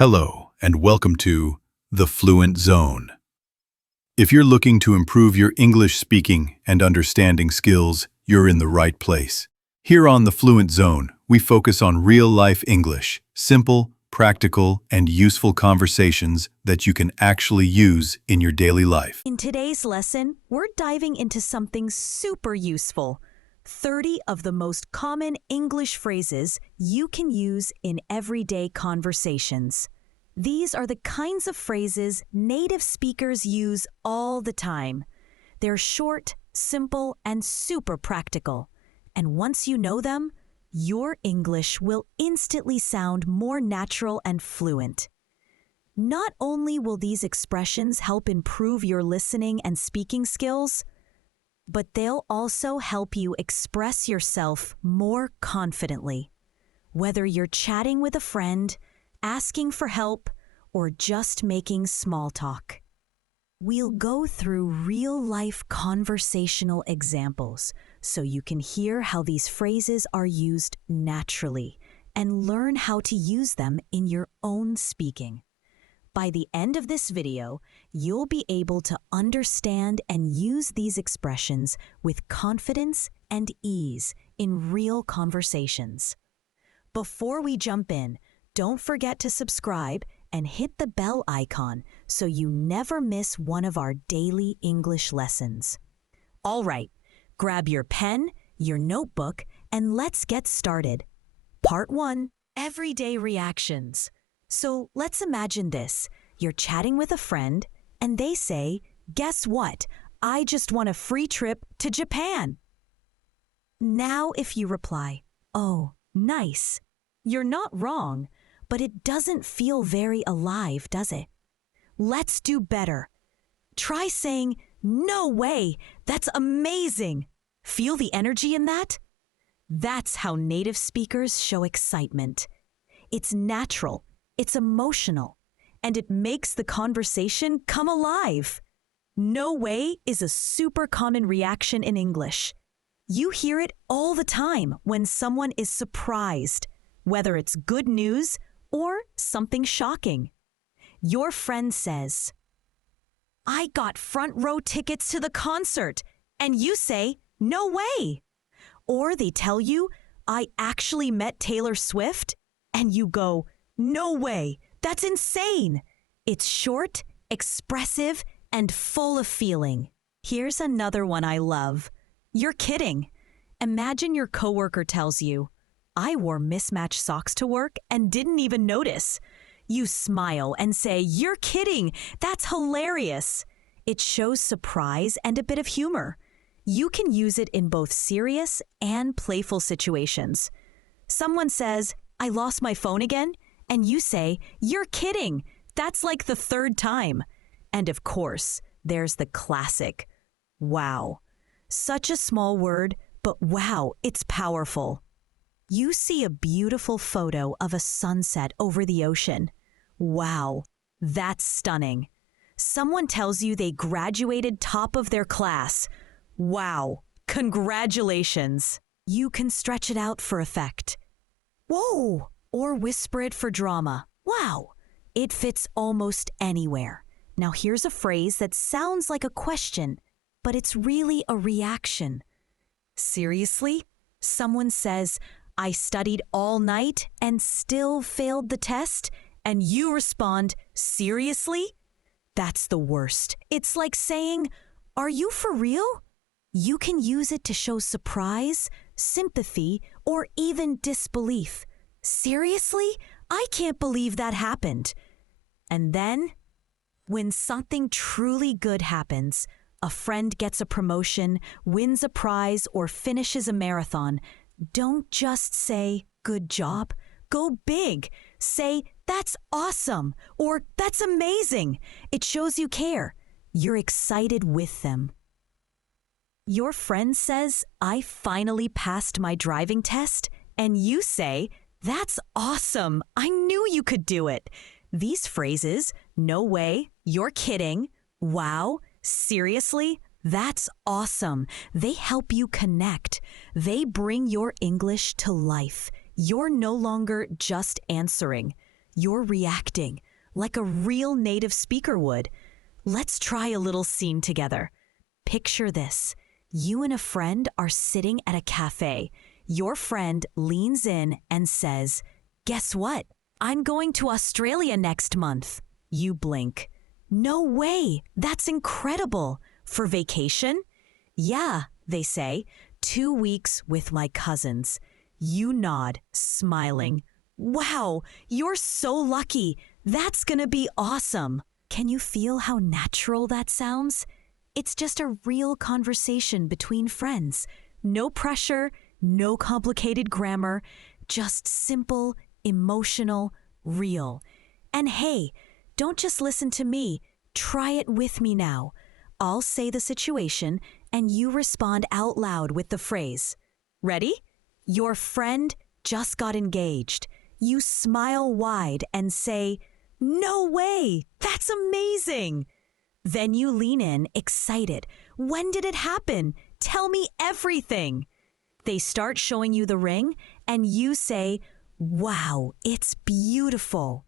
Hello, and welcome to the Fluent Zone. If you're looking to improve your English speaking and understanding skills, you're in the right place. Here on the Fluent Zone, we focus on real-life English, simple, practical, and useful conversations that you can actually use in your daily life. In today's lesson, we're diving into something super useful. 30 of the most common English phrases you can use in everyday conversations. These are the kinds of phrases native speakers use all the time. They're short, simple, and super practical. And once you know them, your English will instantly sound more natural and fluent. Not only will these expressions help improve your listening and speaking skills, but they'll also help you express yourself more confidently. Whether you're chatting with a friend, asking for help, or just making small talk. We'll go through real-life conversational examples so you can hear how these phrases are used naturally and learn how to use them in your own speaking. By the end of this video, you'll be able to understand and use these expressions with confidence and ease in real conversations. Before we jump in, don't forget to subscribe and hit the bell icon so you never miss one of our daily English lessons. All right, grab your pen, your notebook, and let's get started. Part 1, Everyday Reactions. So let's imagine this. You're chatting with a friend, and they say, "Guess what? I just won a free trip to Japan." Now if you reply, "Oh, nice," you're not wrong, but it doesn't feel very alive, does it? Let's do better. Try saying, "No way, that's amazing." Feel the energy in that? That's how native speakers show excitement. It's natural, it's emotional, and it makes the conversation come alive. No way is a super common reaction in English. You hear it all the time when someone is surprised, whether it's good news or something shocking. Your friend says, "I got front row tickets to the concert," and you say, "No way." Or they tell you, "I actually met Taylor Swift," and you go, "No way, that's insane." It's short, expressive, and full of feeling. Here's another one I love. You're kidding. Imagine your coworker tells you, "I wore mismatched socks to work and didn't even notice." You smile and say, "You're kidding. That's hilarious." It shows surprise and a bit of humor. You can use it in both serious and playful situations. Someone says, "I lost my phone again," and you say, "You're kidding. That's like the third time." And of course, there's the classic, "Wow." Such a small word, but wow, it's powerful. You see a beautiful photo of a sunset over the ocean. "Wow, that's stunning." Someone tells you they graduated top of their class. "Wow, congratulations." You can stretch it out for effect. "Whoa," or whisper it for drama. "Wow." It fits almost anywhere. Now here's a phrase that sounds like a question, but it's really a reaction. Seriously? Someone says, "I studied all night and still failed the test," and you respond, "Seriously?" That's the worst. It's like saying, "Are you for real?" You can use it to show surprise, sympathy, or even disbelief. "Seriously? I can't believe that happened." And then, when something truly good happens, a friend gets a promotion, wins a prize, or finishes a marathon, don't just say, "Good job." Go big. Say, "That's awesome," or "That's amazing." It shows you care. You're excited with them. Your friend says, "I finally passed my driving test," and you say, "That's awesome. I knew you could do it." These phrases, "No way," "You're kidding," "Wow," "Seriously," "That's awesome," they help you connect. They bring your English to life. You're no longer just answering. You're reacting like a real native speaker would. Let's try a little scene together. Picture this. You and a friend are sitting at a cafe. Your friend leans in and says, "Guess what? I'm going to Australia next month." You blink. "No way! That's incredible! For vacation?" "Yeah," they say, "2 weeks with my cousins." You nod, smiling. "Wow, you're so lucky. That's gonna be awesome." Can you feel how natural that sounds? It's just a real conversation between friends. No pressure, no complicated grammar, just simple, emotional, real. And hey, don't just listen to me. Try it with me now. I'll say the situation and you respond out loud with the phrase. Ready? Your friend just got engaged. You smile wide and say, "No way! That's amazing!" Then you lean in, excited. "When did it happen? Tell me everything." They start showing you the ring, and you say, "Wow, it's beautiful.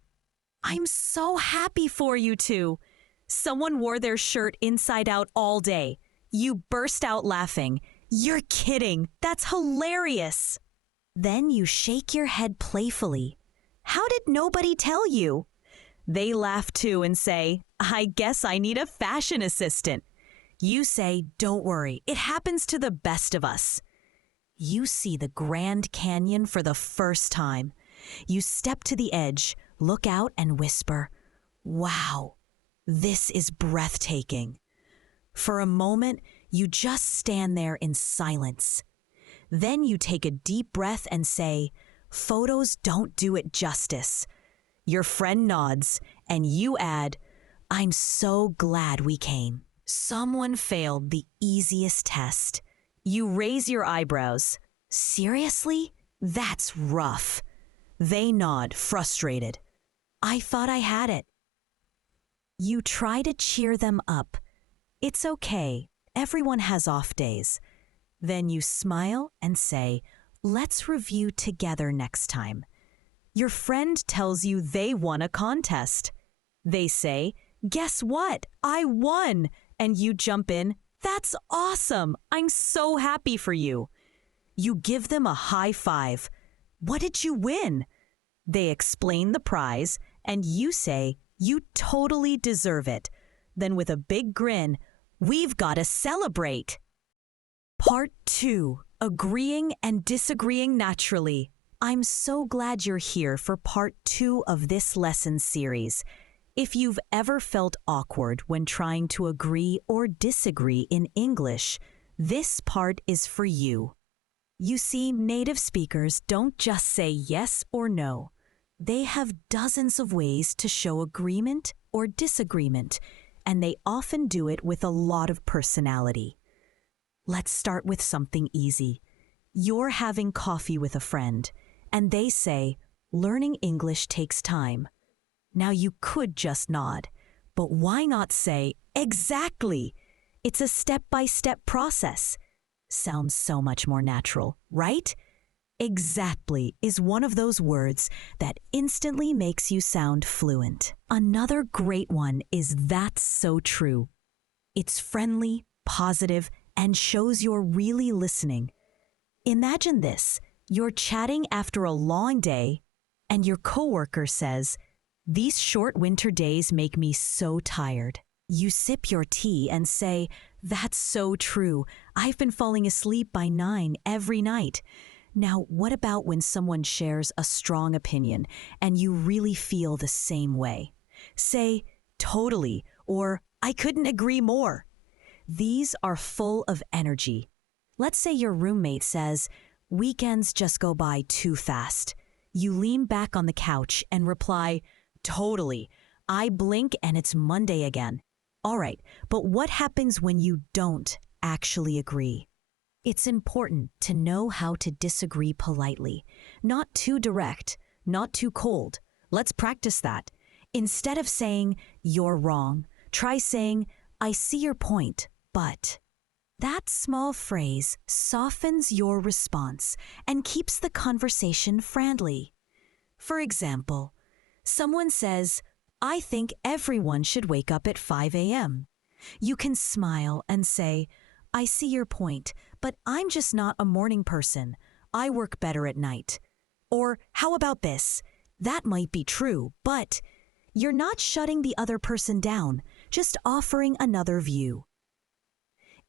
I'm so happy for you two." Someone wore their shirt inside out all day. You burst out laughing. "You're kidding. That's hilarious." Then you shake your head playfully. "How did nobody tell you?" They laugh too and say, "I guess I need a fashion assistant." You say, "Don't worry, it happens to the best of us." You see the Grand Canyon for the first time. You step to the edge, look out and whisper, "Wow, this is breathtaking." For a moment, you just stand there in silence. Then you take a deep breath and say, "Photos don't do it justice." Your friend nods, and you add, "I'm so glad we came." Someone failed the easiest test. You raise your eyebrows. "Seriously? That's rough." They nod, frustrated. "I thought I had it." You try to cheer them up. "It's okay. Everyone has off days." Then you smile and say, "Let's review together next time." Your friend tells you they won a contest. They say, "Guess what? I won." And you jump in, "That's awesome. I'm so happy for you." You give them a high five. "What did you win?" They explain the prize, and you say, "You totally deserve it." Then with a big grin, "We've got to celebrate." Part 2. Agreeing and disagreeing naturally. I'm so glad you're here for part 2 of this lesson series. If you've ever felt awkward when trying to agree or disagree in English, this part is for you. You see, native speakers don't just say yes or no. They have dozens of ways to show agreement or disagreement, and they often do it with a lot of personality. Let's start with something easy. You're having coffee with a friend, and they say, "Learning English takes time." Now you could just nod, but why not say, "Exactly! It's a step-by-step process." Sounds so much more natural, right? Exactly is one of those words that instantly makes you sound fluent. Another great one is "That's so true." It's friendly, positive, and shows you're really listening. Imagine this. You're chatting after a long day, and your coworker says, "These short winter days make me so tired." You sip your tea and say, "That's so true. I've been falling asleep by 9 every night." Now, what about when someone shares a strong opinion and you really feel the same way? Say, "Totally," or "I couldn't agree more." These are full of energy. Let's say your roommate says, "Weekends just go by too fast." You lean back on the couch and reply, "Totally. I blink and it's Monday again." All right, but what happens when you don't actually agree? It's important to know how to disagree politely. Not too direct, not too cold. Let's practice that. Instead of saying, "You're wrong," try saying, "I see your point, but..." That small phrase softens your response and keeps the conversation friendly. For example, Someone says, I think everyone should wake up at 5 a.m. You can smile and say, I see your point, but I'm just not a morning person. I work better at night. Or how about this? That might be true, but you're not shutting the other person down, just offering another view.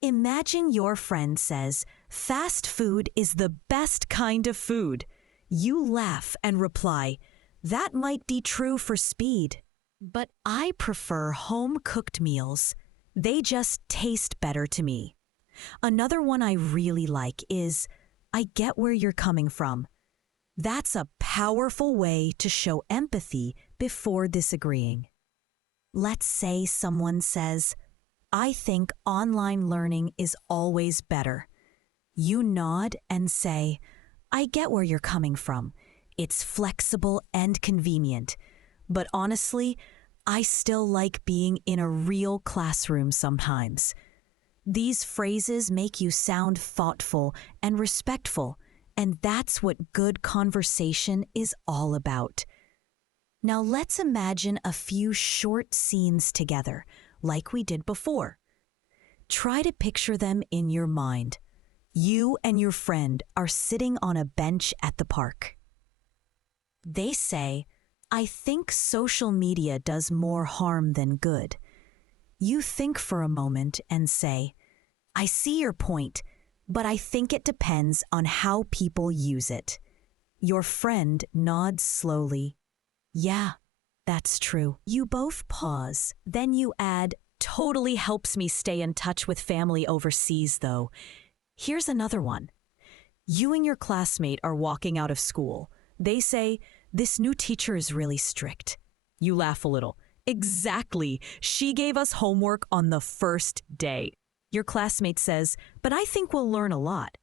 Imagine your friend says, fast food is the best kind of food. You laugh and reply, that might be true for speed, but I prefer home-cooked meals. They just taste better to me. Another one I really like is, I get where you're coming from. That's a powerful way to show empathy before disagreeing. Let's say someone says, I think online learning is always better. You nod and say, I get where you're coming from. It's flexible and convenient. But honestly, I still like being in a real classroom sometimes. These phrases make you sound thoughtful and respectful, and that's what good conversation is all about. Now let's imagine a few short scenes together, like we did before. Try to picture them in your mind. You and your friend are sitting on a bench at the park. They say, I think social media does more harm than good. You think for a moment and say, I see your point, but I think it depends on how people use it. Your friend nods slowly. Yeah, that's true. You both pause. Then you add, totally helps me stay in touch with family overseas, though. Here's another one. You and your classmate are walking out of school. They say, this new teacher is really strict. You laugh a little. Exactly. She gave us homework on the first day. Your classmate says, but I think we'll learn a lot.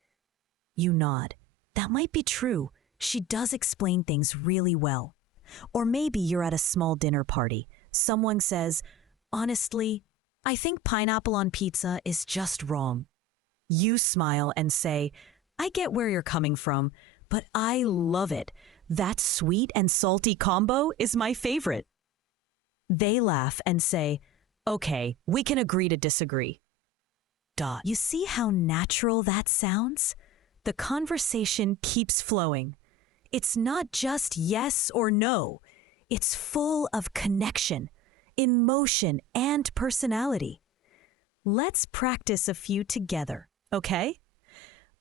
You nod. That might be true. She does explain things really well. Or maybe you're at a small dinner party. Someone says, honestly, I think pineapple on pizza is just wrong. You smile and say, I get where you're coming from, but I love it. That sweet and salty combo is my favorite. They laugh and say, okay, we can agree to disagree. You see how natural that sounds? The conversation keeps flowing. It's not just yes or no. It's full of connection, emotion, and personality. Let's practice a few together, okay?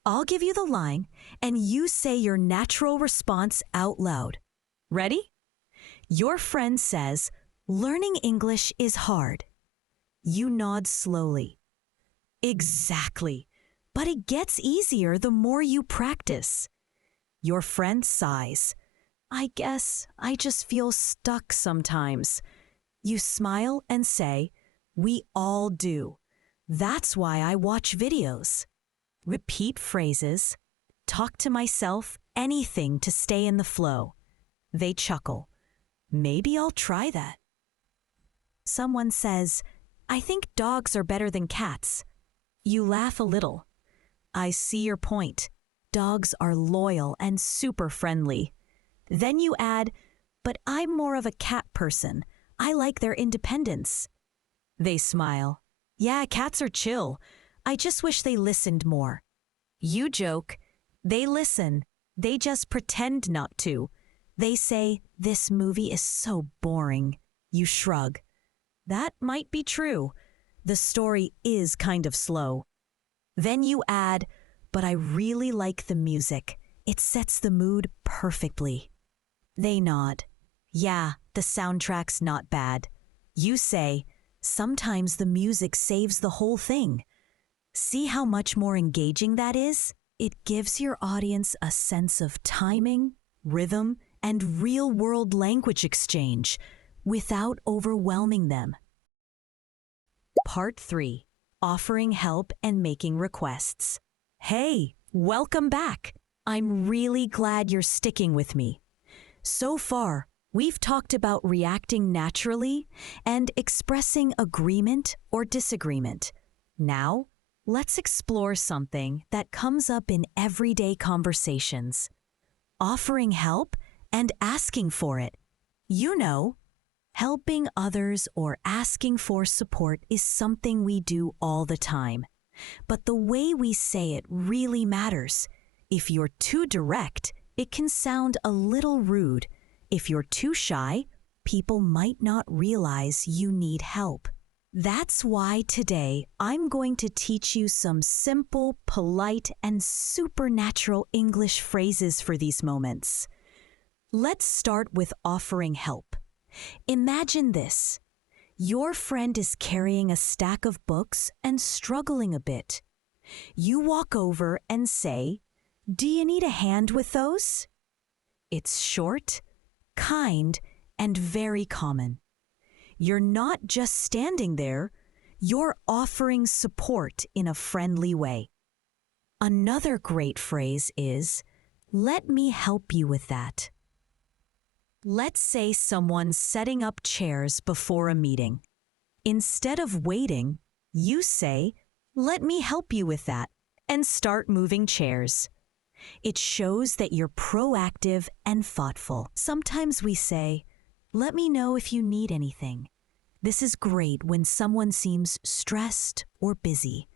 I'll give you the line, and you say your natural response out loud. Ready? Your friend says, learning English is hard. You nod slowly. Exactly. But it gets easier the more you practice. Your friend sighs. I guess I just feel stuck sometimes. You smile and say, we all do. That's why I watch videos. Repeat phrases. Talk to myself, anything to stay in the flow. They chuckle. Maybe I'll try that. Someone says, I think dogs are better than cats. You laugh a little. I see your point. Dogs are loyal and super friendly. Then you add, but I'm more of a cat person. I like their independence. They smile. Yeah, cats are chill. I just wish they listened more. You joke. They listen. They just pretend not to. They say, this movie is so boring. You shrug. That might be true. The story is kind of slow. Then you add, but I really like the music. It sets the mood perfectly. They nod. Yeah, the soundtrack's not bad. You say, sometimes the music saves the whole thing. See how much more engaging that is? It gives your audience a sense of timing, rhythm, and real-world language exchange without overwhelming them. Part 3. Offering help and making requests. Hey, welcome back. I'm really glad you're sticking with me. So far, we've talked about reacting naturally and expressing agreement or disagreement. Now, let's explore something that comes up in everyday conversations. Offering help and asking for it. You know, helping others or asking for support is something we do all the time. But the way we say it really matters. If you're too direct, it can sound a little rude. If you're too shy, people might not realize you need help. That's why today I'm going to teach you some simple, polite, and supernatural English phrases for these moments. Let's start with offering help. Imagine this. Your friend is carrying a stack of books and struggling a bit. You walk over and say, "Do you need a hand with those?" It's short, kind, and very common. You're not just standing there, you're offering support in a friendly way. Another great phrase is, "Let me help you with that." Let's say someone's setting up chairs before a meeting. Instead of waiting, you say, "Let me help you with that," and start moving chairs. It shows that you're proactive and thoughtful. Sometimes we say, "Let me know if you need anything." This is great when someone seems stressed or busy.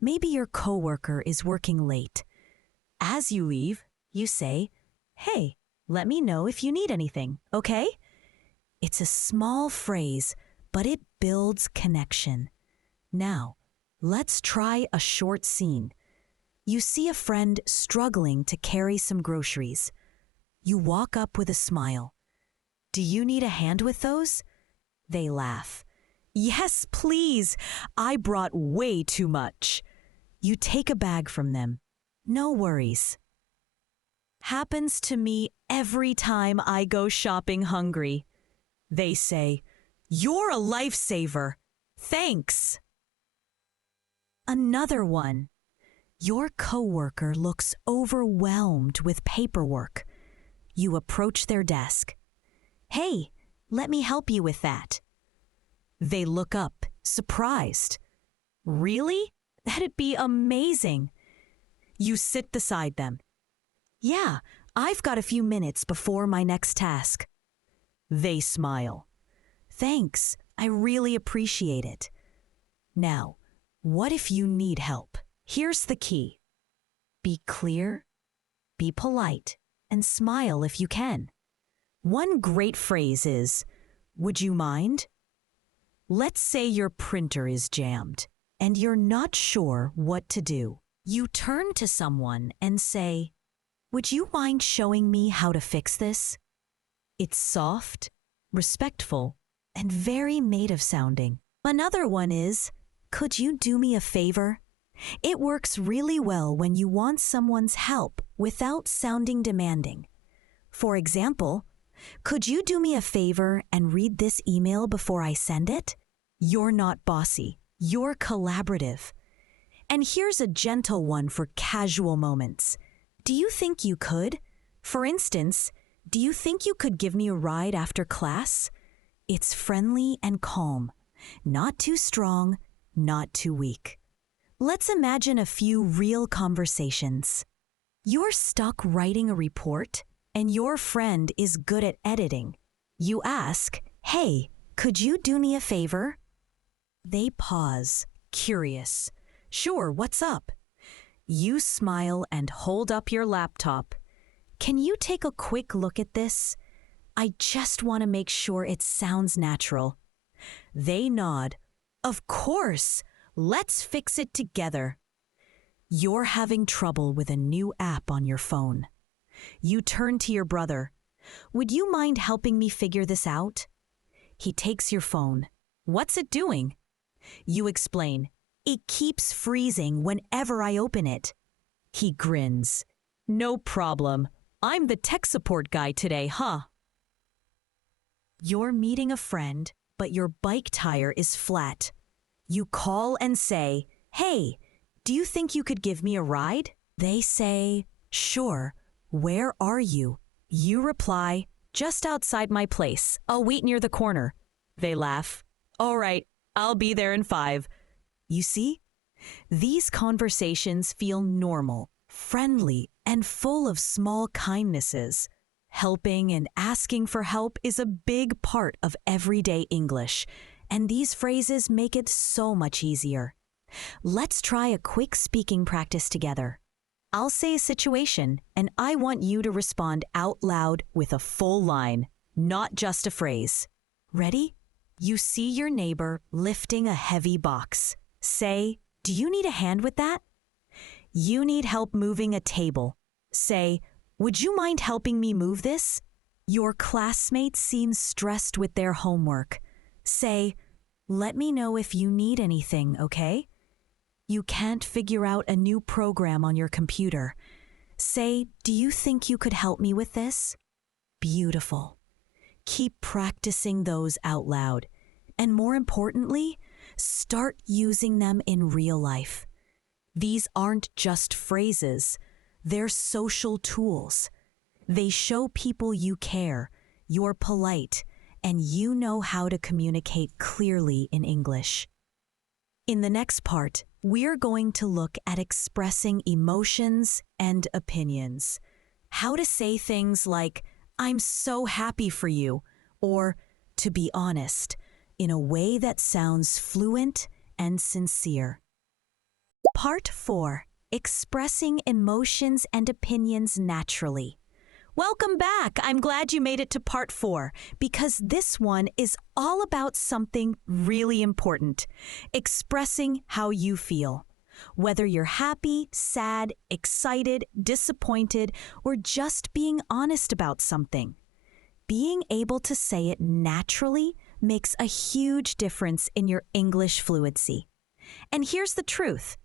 Maybe your coworker is working late. As you leave, you say, "Hey, let me know if you need anything, okay?" It's a small phrase, but it builds connection. Now, let's try a short scene. You see a friend struggling to carry some groceries. You walk up with a smile. "Do you need a hand with those?" They laugh. "Yes, please. I brought way too much." You take a bag from them. "No worries." Happens to me every time I go shopping hungry. They say, "You're a lifesaver. Thanks." Another one. Your coworker looks overwhelmed with paperwork. You approach their desk. "Hey, let me help you with that." They look up, surprised. "Really? That'd be amazing." You sit beside them. "Yeah, I've got a few minutes before my next task." They smile. "Thanks, I really appreciate it." Now, what if you need help? Here's the key. Be clear, be polite, and smile if you can. One great phrase is, "Would you mind?" Let's say your printer is jammed and you're not sure what to do. You turn to someone and say, "Would you mind showing me how to fix this?" It's soft, respectful, and very native sounding. Another one is, "Could you do me a favor?" It works really well when you want someone's help without sounding demanding. For example, "Could you do me a favor and read this email before I send it?" You're not bossy, you're collaborative. And here's a gentle one for casual moments. "Do you think you could?" For instance, "Do you think you could give me a ride after class?" It's friendly and calm, not too strong, not too weak. Let's imagine a few real conversations. You're stuck writing a report, and your friend is good at editing. You ask, "Hey, could you do me a favor?" They pause, curious. "Sure, what's up?" You smile and hold up your laptop. "Can you take a quick look at this? I just want to make sure it sounds natural." They nod. "Of course, let's fix it together." You're having trouble with a new app on your phone. You turn to your brother. "Would you mind helping me figure this out?" He takes your phone. "What's it doing?" You explain. "It keeps freezing whenever I open it." He grins. "No problem. I'm the tech support guy today, huh?" You're meeting a friend, but your bike tire is flat. You call and say, "Hey, do you think you could give me a ride?" They say, "Sure. Where are you?" You reply, "Just outside my place. I'll wait near the corner." They laugh. "All right, I'll be there in 5. You see? These conversations feel normal, friendly, and full of small kindnesses. Helping and asking for help is a big part of everyday English, and these phrases make it so much easier. Let's try a quick speaking practice together. I'll say a situation, and I want you to respond out loud with a full line, not just a phrase. Ready? You see your neighbor lifting a heavy box. Say, "Do you need a hand with that?" You need help moving a table. Say, "Would you mind helping me move this?" Your classmate seems stressed with their homework. Say, "Let me know if you need anything, okay?" You can't figure out a new program on your computer. Say, "Do you think you could help me with this?" Beautiful. Keep practicing those out loud. And more importantly, start using them in real life. These aren't just phrases, they're social tools. They show people you care, you're polite, and you know how to communicate clearly in English. In the next part, we're going to look at expressing emotions and opinions. How to say things like, "I'm so happy for you," or "to be honest," in a way that sounds fluent and sincere. Part 4. Expressing emotions and opinions naturally. Welcome back! I'm glad you made it to Part 4 because this one is all about something really important, expressing how you feel. Whether you're happy, sad, excited, disappointed, or just being honest about something. Being able to say it naturally makes a huge difference in your English fluency. And here's the truth.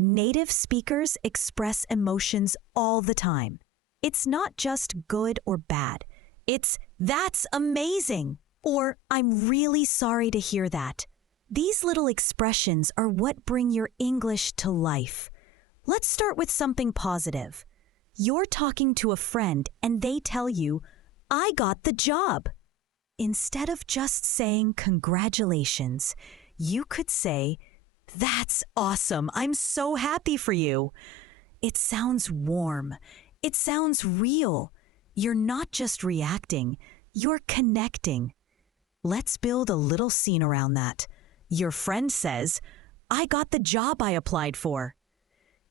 Native speakers express emotions all the time. It's not just good or bad. It's, "That's amazing," or "I'm really sorry to hear that." These little expressions are what bring your English to life. Let's start with something positive. You're talking to a friend and they tell you, "I got the job." Instead of just saying congratulations, you could say, "That's awesome. I'm so happy for you." It sounds warm. It sounds real. You're not just reacting, you're connecting. Let's build a little scene around that. Your friend says, "I got the job I applied for."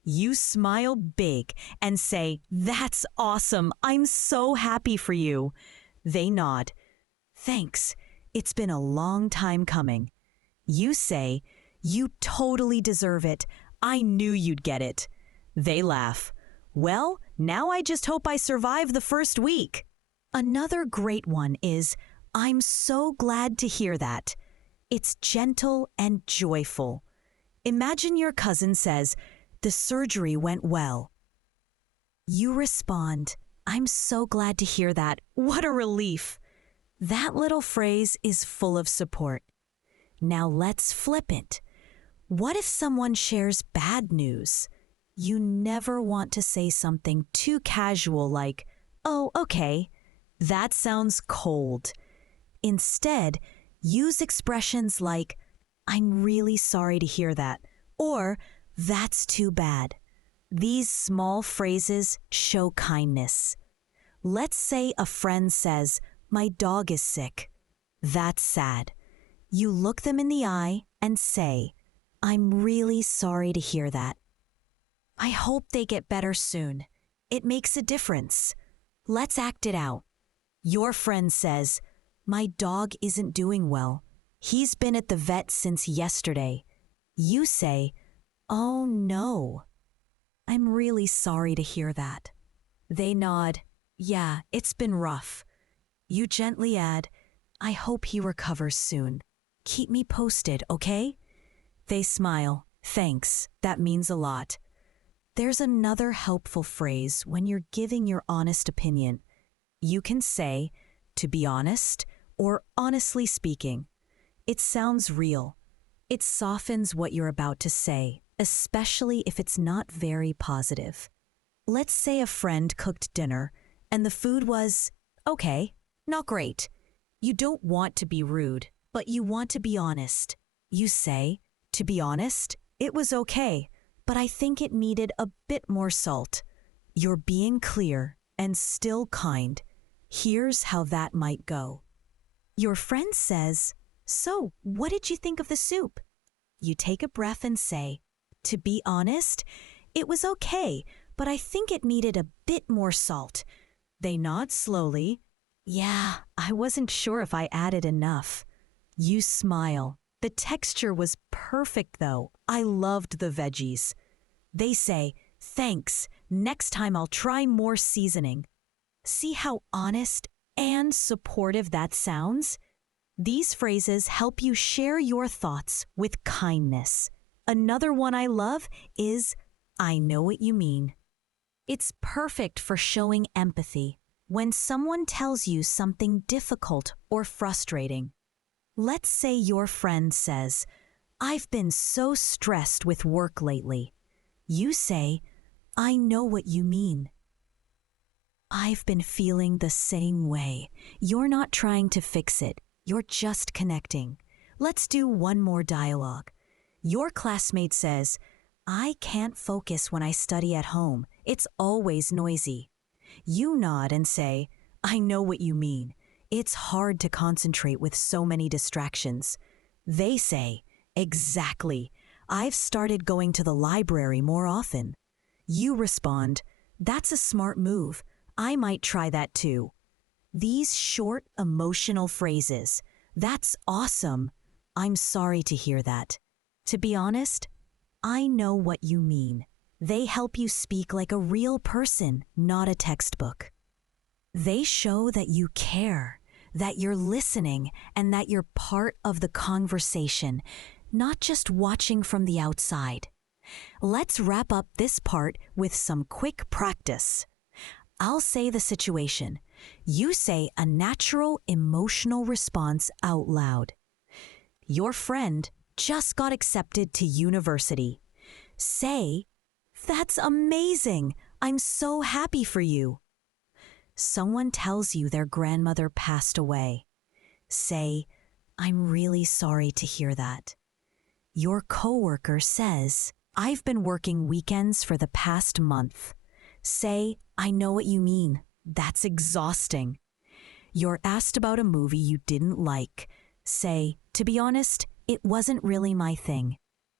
You smile big and say, "That's awesome. I'm so happy for you." They nod. "Thanks. It's been a long time coming." You say, "You totally deserve it. I knew you'd get it." They laugh. "Well, now I just hope I survive the first week." Another great one is, "I'm so glad to hear that." It's gentle and joyful. Imagine your cousin says, "The surgery went well." You respond, "I'm so glad to hear that. What a relief." That little phrase is full of support. Now let's flip it. What if someone shares bad news? You never want to say something too casual like, "Oh, okay." That sounds cold. Instead, use expressions like, "I'm really sorry to hear that," or "That's too bad." These small phrases show kindness. Let's say a friend says, "My dog is sick." That's sad. You look them in the eye and say, "I'm really sorry to hear that. I hope they get better soon." It makes a difference. Let's act it out. Your friend says, "My dog isn't doing well. He's been at the vet since yesterday." You say, "Oh no. I'm really sorry to hear that." They nod, "Yeah, it's been rough." You gently add, "I hope he recovers soon. Keep me posted, okay?" They smile, "Thanks, that means a lot." There's another helpful phrase when you're giving your honest opinion. You can say, "To be honest," or "honestly speaking." It sounds real. It softens what you're about to say, especially if it's not very positive. Let's say a friend cooked dinner and the food was, okay, not great. You don't want to be rude, but you want to be honest. You say, "To be honest, it was okay, but I think it needed a bit more salt." You're being clear and still kind. Here's how that might go. Your friend says, "So, what did you think of the soup?" You take a breath and say, "To be honest, it was okay, but I think it needed a bit more salt." They nod slowly. "Yeah, I wasn't sure if I added enough." You smile. "The texture was perfect though. I loved the veggies." They say, "Thanks. Next time I'll try more seasoning." See how honest and supportive that sounds? These phrases help you share your thoughts with kindness. Another one I love is, "I know what you mean." It's perfect for showing empathy when someone tells you something difficult or frustrating. Let's say your friend says, "I've been so stressed with work lately." You say, "I know what you mean." "I've been feeling the same way." You're not trying to fix it. You're just connecting. Let's do one more dialogue. Your classmate says, "I can't focus when I study at home. It's always noisy." You nod and say, "I know what you mean. It's hard to concentrate with so many distractions." They say, "Exactly. I've started going to the library more often." You respond, "That's a smart move. I might try that too." These short, emotional phrases, "That's awesome. I'm sorry to hear that. To be honest, I know what you mean." They help you speak like a real person, not a textbook. They show that you care, that you're listening, and that you're part of the conversation, not just watching from the outside. Let's wrap up this part with some quick practice. I'll say the situation. You say a natural emotional response out loud. Your friend just got accepted to university. Say, "That's amazing. I'm so happy for you." Someone tells you their grandmother passed away. Say, "I'm really sorry to hear that." Your coworker says, "I've been working weekends for the past month." Say, "I know what you mean. That's exhausting." You're asked about a movie you didn't like. Say, "To be honest, it wasn't really my thing."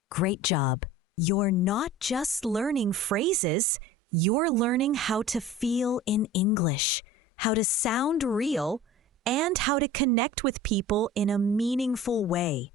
Great job. You're not just learning phrases, you're learning how to feel in English, how to sound real, and how to connect with people in a meaningful way.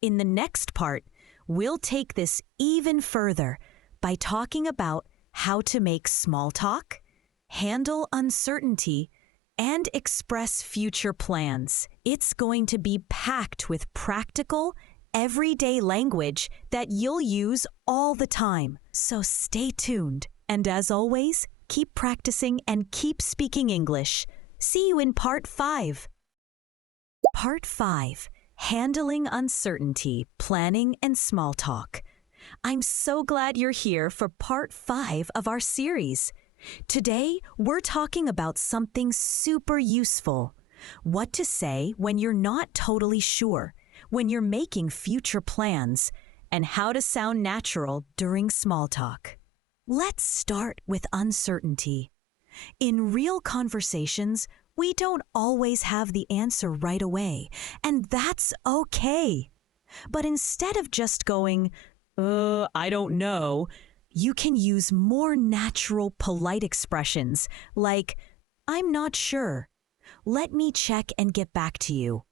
In the next part, we'll take this even further by talking about how to make small talk, handle uncertainty, and express future plans. It's going to be packed with practical, everyday language that you'll use all the time. So stay tuned. And as always, keep practicing and keep speaking English. See you in Part 5. Part 5. Handling Uncertainty, Planning and Small Talk. I'm so glad you're here for Part 5 of our series. Today, we're talking about something super useful. What to say when you're not totally sure, when you're making future plans, and how to sound natural during small talk. Let's start with uncertainty. In real conversations, we don't always have the answer right away, and that's okay. But instead of just going, "I don't know," you can use more natural, polite expressions like, "I'm not sure. Let me check and get back to you.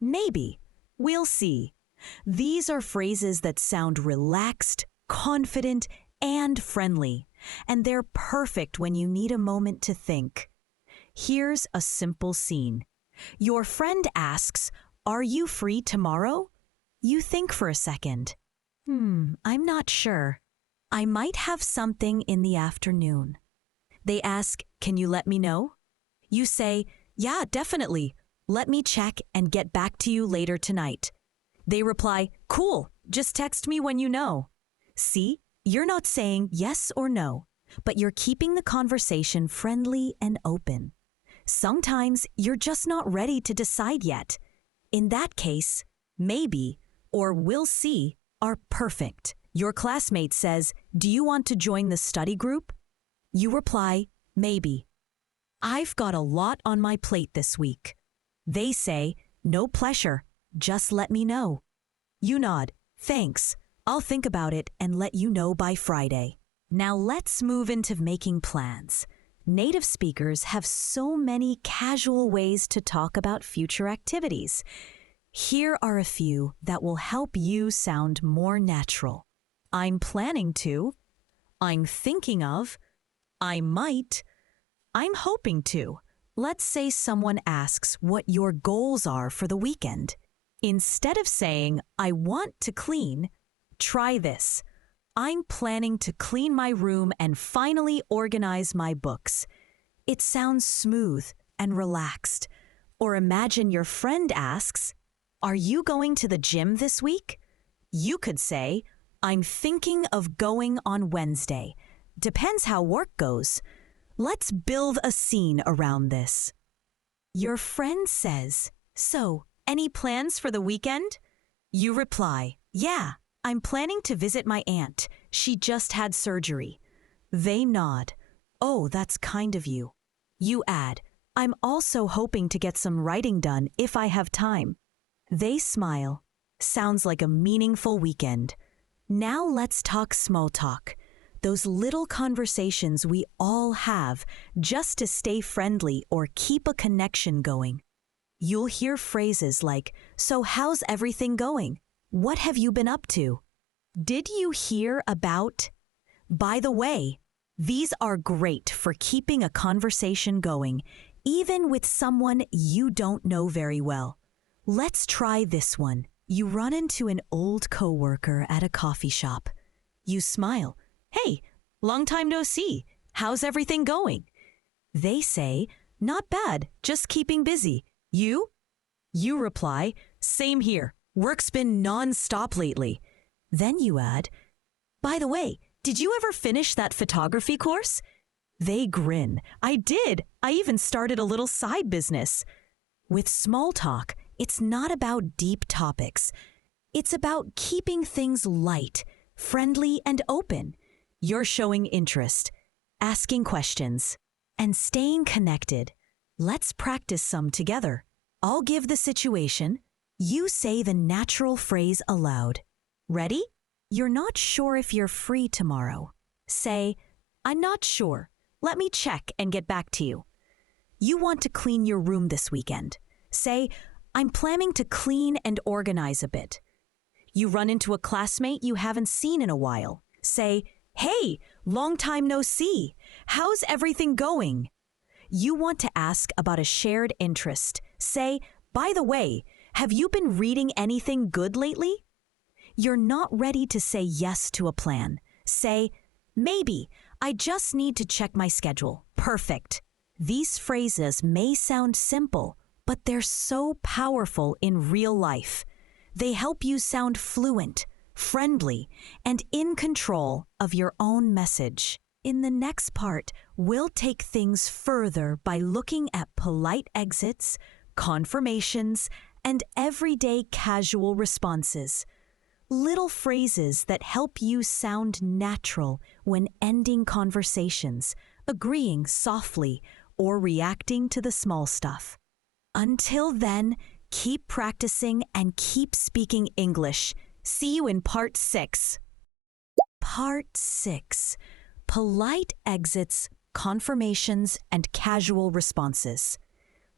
Maybe. We'll see." These are phrases that sound relaxed, confident, and friendly, and they're perfect when you need a moment to think. Here's a simple scene. Your friend asks, "Are you free tomorrow?" You think for a second. I'm not sure. I might have something in the afternoon." They ask, "Can you let me know?" You say, "Yeah, definitely. Let me check and get back to you later tonight." They reply, "Cool, just text me when you know." See, you're not saying yes or no, but you're keeping the conversation friendly and open. Sometimes you're just not ready to decide yet. In that case, maybe or "we'll see" are perfect. Your classmate says, "Do you want to join the study group?" You reply, "Maybe." I've got a lot on my plate this week. They say, no pressure, just let me know. You nod, thanks. I'll think about it and let you know by Friday. Now let's move into making plans. Native speakers have so many casual ways to talk about future activities. Here are a few that will help you sound more natural. I'm planning to. I'm thinking of. I might. I'm hoping to. Let's say someone asks what your goals are for the weekend. Instead of saying, I want to clean, try this. I'm planning to clean my room and finally organize my books. It sounds smooth and relaxed. Or imagine your friend asks, are you going to the gym this week? You could say, I'm thinking of going on Wednesday. Depends how work goes. Let's build a scene around this. Your friend says, so, any plans for the weekend? You reply, yeah. I'm planning to visit my aunt. She just had surgery. They nod. Oh, that's kind of you. You add, I'm also hoping to get some writing done if I have time. They smile. Sounds like a meaningful weekend. Now let's talk small talk. Those little conversations we all have just to stay friendly or keep a connection going. You'll hear phrases like, so how's everything going? What have you been up to? Did you hear about? By the way, these are great for keeping a conversation going, even with someone you don't know very well. Let's try this one. You run into an old coworker at a coffee shop. You smile. Hey, long time no see. How's everything going? They say, not bad, just keeping busy. You? You reply, same here. Work's been non-stop lately. Then you add, by the way, did you ever finish that photography course? They grin. I did. I even started a little side business. With small talk, it's not about deep topics. It's about keeping things light, friendly, and open. You're showing interest, asking questions, and staying connected. Let's practice some together. I'll give the situation. You say the natural phrase aloud. Ready? You're not sure if you're free tomorrow. Say, I'm not sure. Let me check and get back to you. You want to clean your room this weekend. Say, I'm planning to clean and organize a bit. You run into a classmate you haven't seen in a while. Say, hey, long time no see. How's everything going? You want to ask about a shared interest. Say, by the way, have you been reading anything good lately? You're not ready to say yes to a plan. Say, maybe. I just need to check my schedule. Perfect. These phrases may sound simple, but they're so powerful in real life. They help you sound fluent, friendly, and in control of your own message. In the next part, we'll take things further by looking at polite exits, confirmations, and everyday casual responses. Little phrases that help you sound natural when ending conversations, agreeing softly, or reacting to the small stuff. Until then, keep practicing and keep speaking English. See you in Part 6. Part 6. Polite exits, confirmations, and casual responses.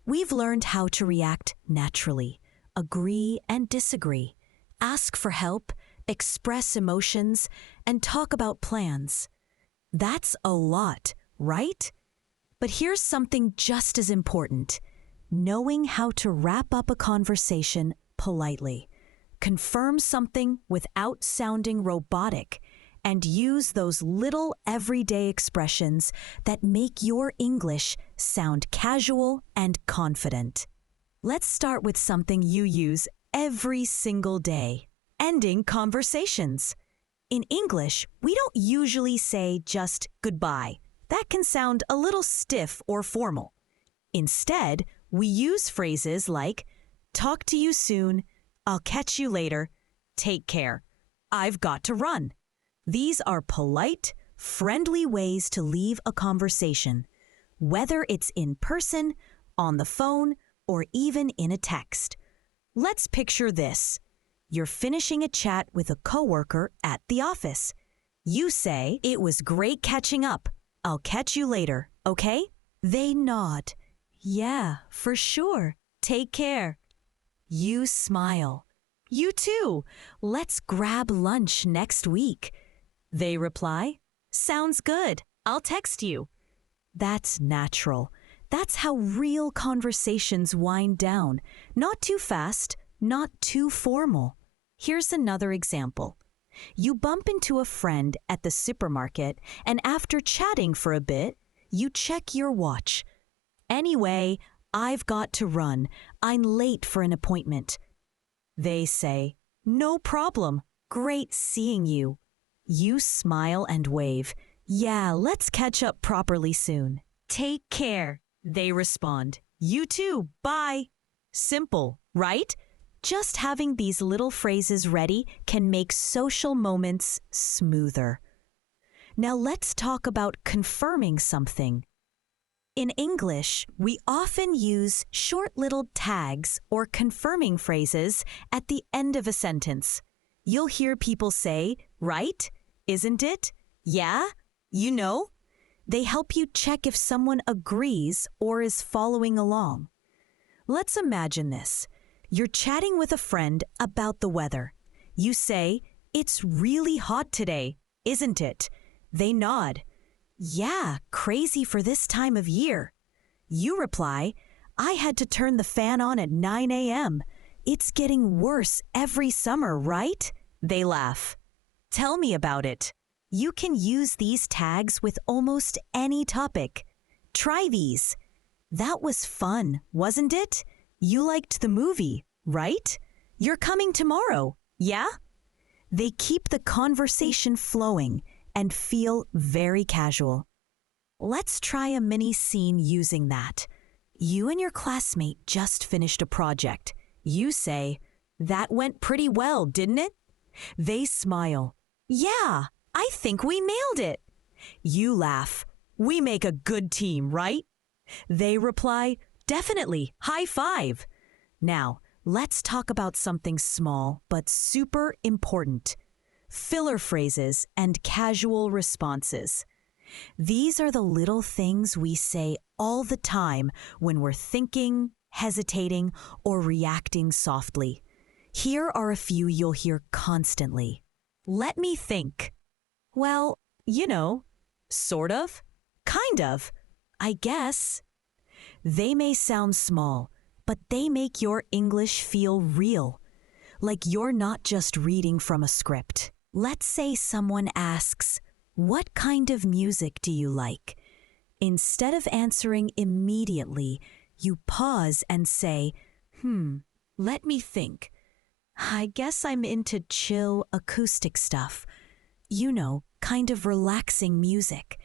We've learned how to react naturally, agree and disagree, ask for help, express emotions, and talk about plans. That's a lot, right? But here's something just as important. Knowing how to wrap up a conversation politely, confirm something without sounding robotic, and use those little everyday expressions that make your English sound casual and confident. Let's start with something you use every single day: ending conversations. In English, we don't usually say just goodbye. That can sound a little stiff or formal. Instead, we use phrases like, talk to you soon, I'll catch you later, take care, I've got to run. These are polite, friendly ways to leave a conversation. whether it's in person, on the phone, or even in a text. Let's picture this. You're finishing a chat with a coworker at the office. You say, "It was great catching up. I'll catch you later, okay?" They nod. "Yeah, for sure. Take care." You smile. "You too. Let's grab lunch next week." They reply, "Sounds good. I'll text you." That's natural. That's how real conversations wind down. Not too fast, not too formal. Here's another example. You bump into a friend at the supermarket, and after chatting for a bit, you check your watch. "Anyway, I've got to run. I'm late for an appointment." They say, "No problem. Great seeing you." You smile and wave. "Yeah, let's catch up properly soon." "Take care," they respond. "You too. Bye." Simple, right? Just having these little phrases ready can make social moments smoother. Now let's talk about confirming something. In English, we often use short little tags or confirming phrases at the end of a sentence. You'll hear people say, "Right? Isn't it? Yeah? You know?" They help you check if someone agrees or is following along. Let's imagine this. You're chatting with a friend about the weather. You say, "It's really hot today, isn't it?" They nod. "Yeah, crazy for this time of year." You reply, "I had to turn the fan on at 9 a.m. It's getting worse every summer, right?" They laugh. "Tell me about it." You can use these tags with almost any topic. Try these. "That was fun, wasn't it? You liked the movie, right? You're coming tomorrow, yeah?" They keep the conversation flowing and feel very casual. Let's try a mini scene using that. You and your classmate just finished a project. You say, "That went pretty well, didn't it?" They smile. "Yeah, I think we nailed it." You laugh. "We make a good team, right?" They reply, "Definitely, high five." Now, let's talk about something small but super important. Filler phrases and casual responses. These are the little things we say all the time when we're thinking, hesitating, or reacting softly. Here are a few you'll hear constantly. "Let me think." "Well, you know, sort of, kind of, I guess." They may sound small, but they make your English feel real, like you're not just reading from a script. Let's say someone asks, "What kind of music do you like?" Instead of answering immediately, you pause and say, let me think. I guess I'm into chill acoustic stuff. You know, kind of relaxing music."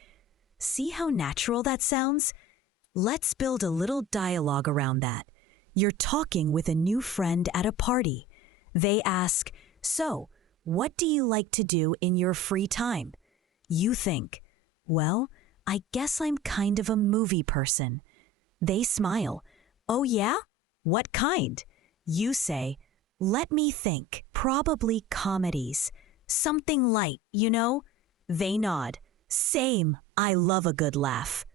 See how natural that sounds? Let's build a little dialogue around that. You're talking with a new friend at a party. They ask, "So, what do you like to do in your free time?" You think, "Well, I guess I'm kind of a movie person." They smile. "Oh yeah? What kind?" You say, "Let me think. Probably comedies. Something light, you know?" They nod. "Same. I love a good laugh."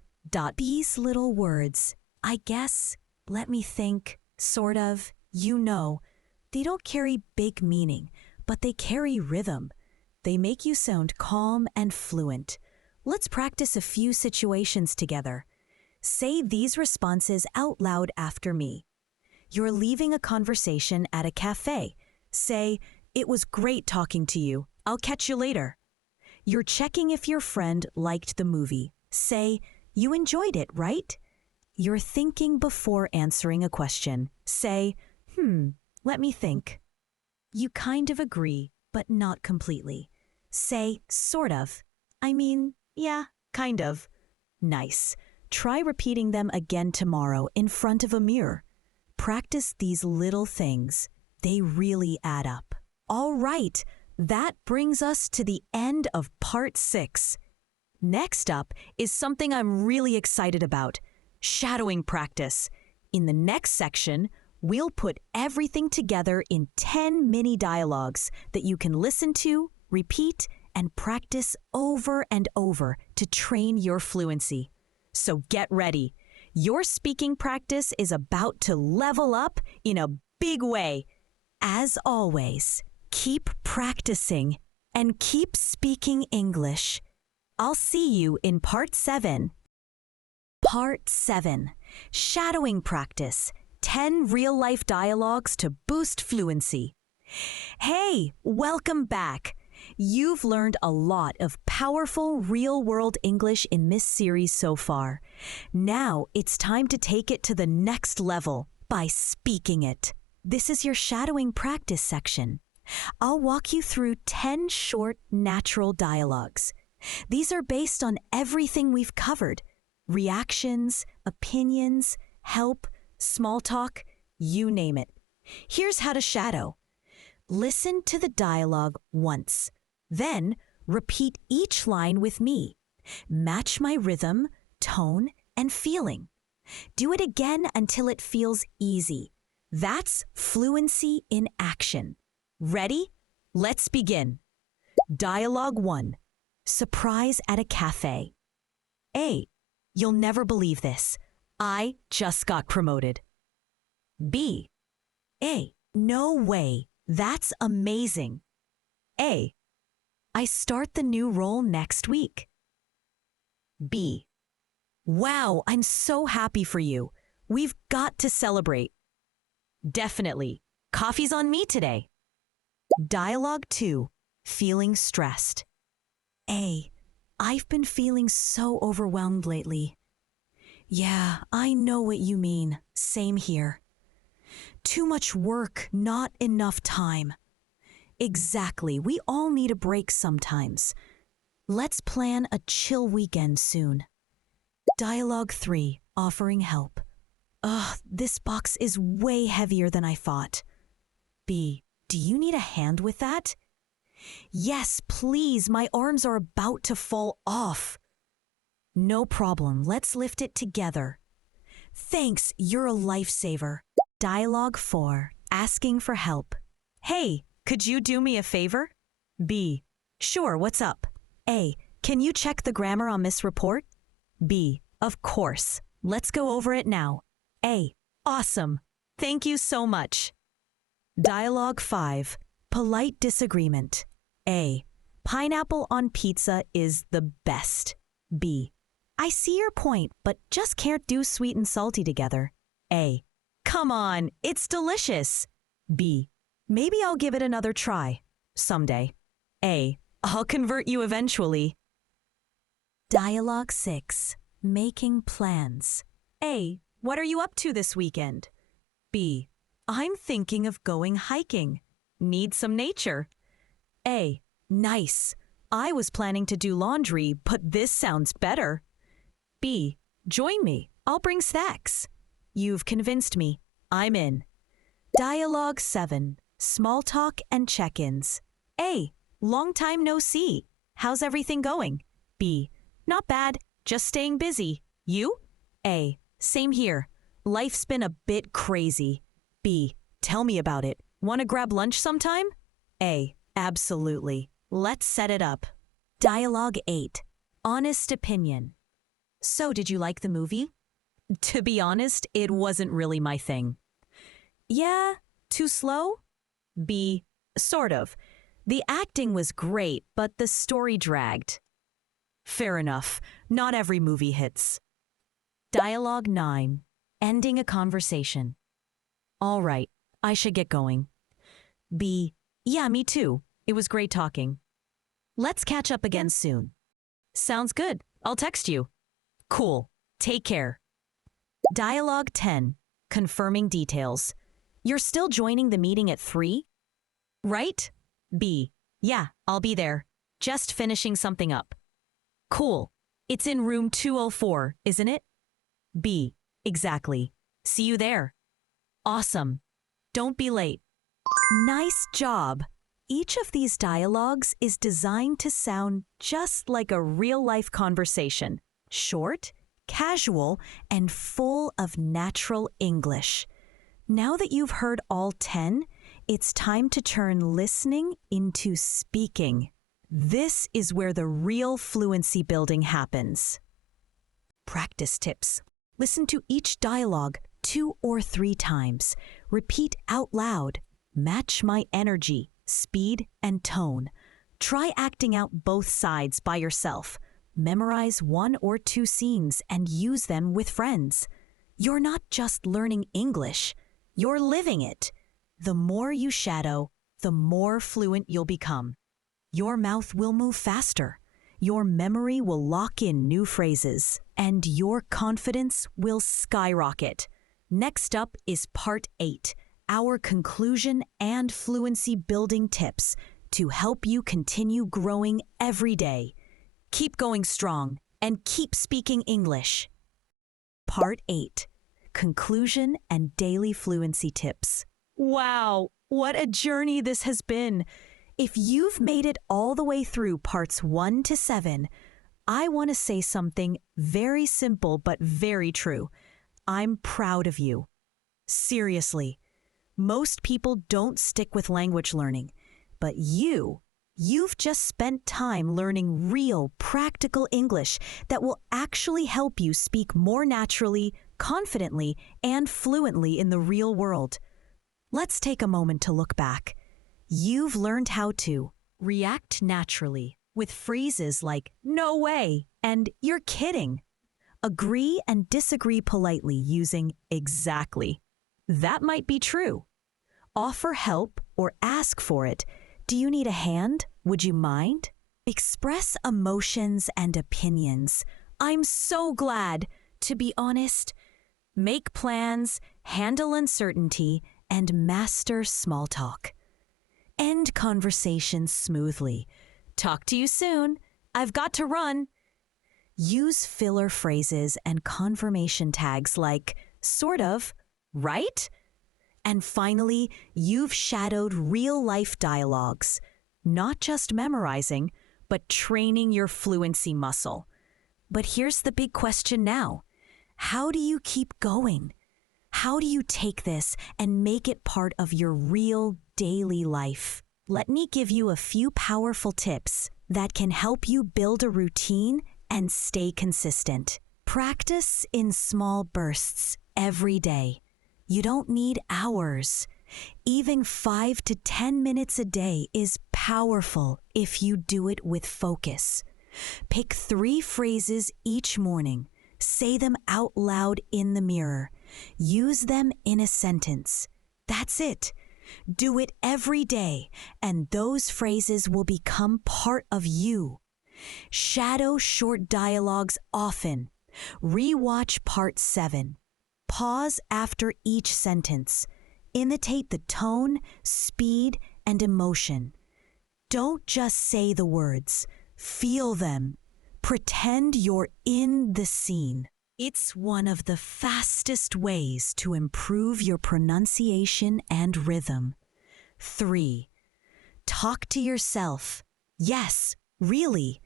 These little words, "I guess," "let me think," "sort of," "you know," they don't carry big meaning, but they carry rhythm. They make you sound calm and fluent. Let's practice a few situations together. Say these responses out loud after me. You're leaving a conversation at a cafe. Say, "It was great talking to you. I'll catch you later." You're checking if your friend liked the movie. Say, "You enjoyed it, right?" You're thinking before answering a question. Say, let me think." You kind of agree, but not completely. Say, "Sort of." I mean, yeah, kind of. Nice. Try repeating them again tomorrow in front of a mirror. Practice these little things. They really add up. All right, that brings us to the end of part 6. Next up is something I'm really excited about, shadowing practice. In the next section, we'll put everything together in 10 mini dialogues that you can listen to, repeat, and practice over and over to train your fluency. So get ready. Your speaking practice is about to level up in a big way. As always, keep practicing and keep speaking English. I'll see you in Part 7. Part 7. Shadowing practice. 10 real-life dialogues to boost fluency. Hey, welcome back. You've learned a lot of powerful real-world English in this series so far. Now it's time to take it to the next level by speaking it. This is your shadowing practice section. I'll walk you through 10 short, natural dialogues. These are based on everything we've covered. Reactions, opinions, help, small talk, you name it. Here's how to shadow. Listen to the dialogue once. Then repeat each line with me. Match my rhythm, tone, and feeling. Do it again until it feels easy. That's fluency in action. Ready? Let's begin. Dialogue 1. Surprise at a cafe. A. You'll never believe this. I just got promoted. B. A. No way. That's amazing. A. I start the new role next week. B. Wow, I'm so happy for you. We've got to celebrate. Definitely. Coffee's on me today. Dialogue 2. Feeling stressed. A. I've been feeling so overwhelmed lately. Yeah, I know what you mean. Same here. Too much work, not enough time. Exactly, we all need a break sometimes. Let's plan a chill weekend soon. Dialogue 3. Offering help. Ugh, this box is way heavier than I thought. B. Do you need a hand with that? Yes, please, my arms are about to fall off. No problem, let's lift it together. Thanks, you're a lifesaver. Dialogue 4. Asking for help. Hey, could you do me a favor? B. Sure, what's up? A. Can you check the grammar on this report? B. Of course. Let's go over it now. A. Awesome. Thank you so much. Dialogue 5. Polite disagreement. A. Pineapple on pizza is the best. B. I see your point, but just can't do sweet and salty together. A. Come on, it's delicious. B. Maybe I'll give it another try. Someday. A. I'll convert you eventually. Dialogue 6. Making plans. A. What are you up to this weekend? B. I'm thinking of going hiking. Need some nature. A. Nice. I was planning to do laundry, but this sounds better. B. Join me. I'll bring snacks. You've convinced me. I'm in. Dialogue 7. Small talk and check-ins. A. Long time no see. How's everything going? B. Not bad. Just staying busy. You? A. Same here. Life's been a bit crazy. B. Tell me about it. Want to grab lunch sometime? A. Absolutely. Let's set it up. Dialogue 8. Honest opinion. So, did you like the movie? To be honest, it wasn't really my thing. Yeah? Too slow? B. Sort of. The acting was great, but the story dragged. Fair enough. Not every movie hits. Dialogue 9. Ending a conversation. All right, I should get going. B. Yeah, me too. It was great talking. Let's catch up again soon. Sounds good. I'll text you. Cool. Take care. Dialogue 10. Confirming details. You're still joining the meeting at 3? Right? B. Yeah, I'll be there. Just finishing something up. Cool. It's in room 204, isn't it? B. Exactly. See you there. Awesome. Don't be late. Nice job. Each of these dialogues is designed to sound just like a real-life conversation, short, casual, and full of natural English. Now that you've heard all 10, it's time to turn listening into speaking. This is where the real fluency building happens. Practice tips. Listen to each dialogue 2 or 3 times. Repeat out loud. Match my energy, speed, and tone. Try acting out both sides by yourself. Memorize 1 or 2 scenes and use them with friends. You're not just learning English, you're living it. The more you shadow, the more fluent you'll become. Your mouth will move faster. Your memory will lock in new phrases, and your confidence will skyrocket. Next up is Part 8, our conclusion and fluency building tips to help you continue growing every day. Keep going strong and keep speaking English. Part 8, Conclusion and Daily Fluency Tips. Wow, what a journey this has been! If you've made it all the way through parts 1 to 7, I want to say something very simple but very true. I'm proud of you. Seriously, most people don't stick with language learning, but you've just spent time learning real, practical English that will actually help you speak more naturally, confidently, and fluently in the real world. Let's take a moment to look back. You've learned how to react naturally with phrases like "no way" and "you're kidding." Agree and disagree politely using "exactly." That might be true. Offer help or ask for it. "Do you need a hand? Would you mind?" Express emotions and opinions. "I'm so glad." To be honest. Make plans, handle uncertainty, and master small talk. End conversations smoothly. "Talk to you soon. I've got to run." Use filler phrases and confirmation tags like "sort of," "right?" And finally, you've shadowed real-life dialogues, not just memorizing, but training your fluency muscle. But here's the big question now. How do you keep going? How do you take this and make it part of your real daily life? Let me give you a few powerful tips that can help you build a routine and stay consistent. Practice in small bursts every day. You don't need hours. Even 5 to 10 minutes a day is powerful if you do it with focus. Pick 3 phrases each morning. Say them out loud in the mirror. Use them in a sentence. That's it. Do it every day, and those phrases will become part of you. Shadow short dialogues often. Rewatch part 7. Pause after each sentence. Imitate the tone, speed, and emotion. Don't just say the words. Feel them. Pretend you're in the scene. It's one of the fastest ways to improve your pronunciation and rhythm. 3. Talk to yourself. Yes, really.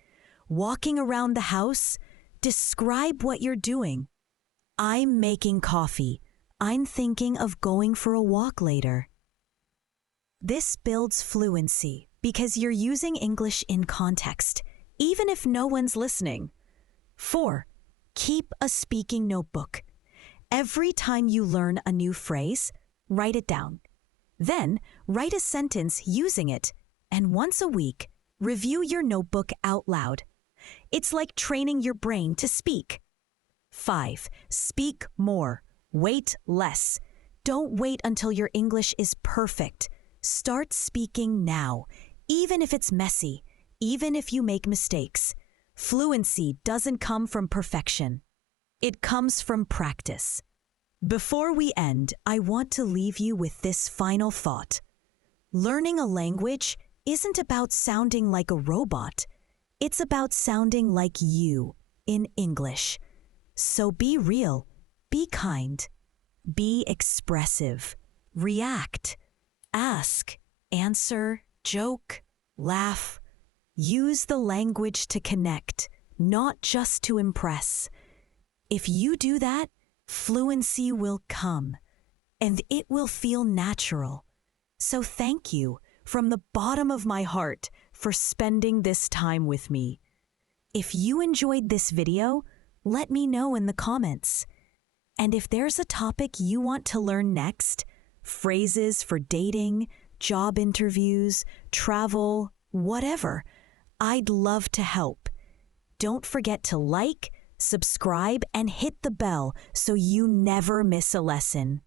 Walking around the house, describe what you're doing. "I'm making coffee. I'm thinking of going for a walk later." This builds fluency because you're using English in context, even if no one's listening. 4. Keep a speaking notebook. Every time you learn a new phrase, write it down. Then, write a sentence using it, and once a week, review your notebook out loud. It's like training your brain to speak. 5. Speak more. Wait less. Don't wait until your English is perfect. Start speaking now, even if it's messy, even if you make mistakes. Fluency doesn't come from perfection. It comes from practice. Before we end, I want to leave you with this final thought. Learning a language isn't about sounding like a robot. It's about sounding like you in English. So be real, be kind, be expressive, react, ask, answer, Joke, laugh, use the language to connect, not just to impress. If you do that, fluency will come, and it will feel natural. So thank you from the bottom of my heart for spending this time with me. If you enjoyed this video, let me know in the comments. And if there's a topic you want to learn next, phrases for dating, job interviews, travel, whatever, I'd love to help. Don't forget to like, subscribe, and hit the bell so you never miss a lesson.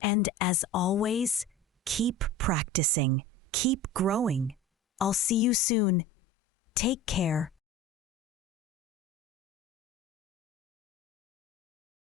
And as always, keep practicing, keep growing. I'll see you soon. Take care.